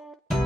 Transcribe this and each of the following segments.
you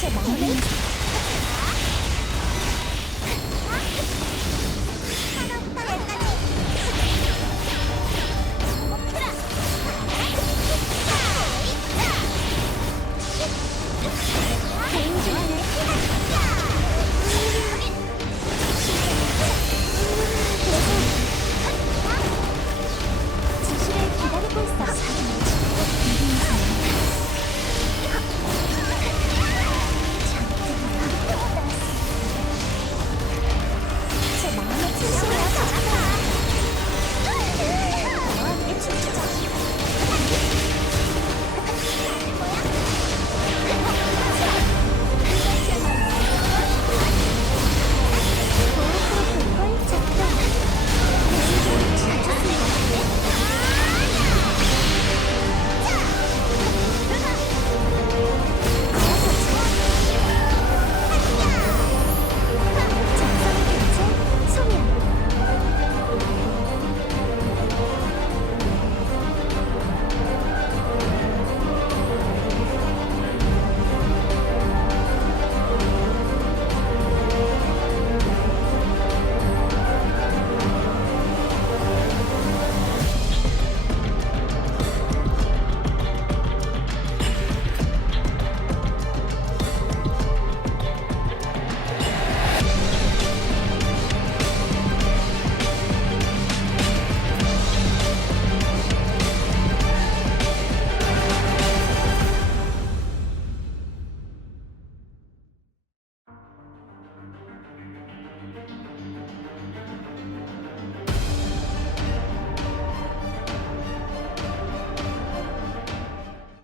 제 마음을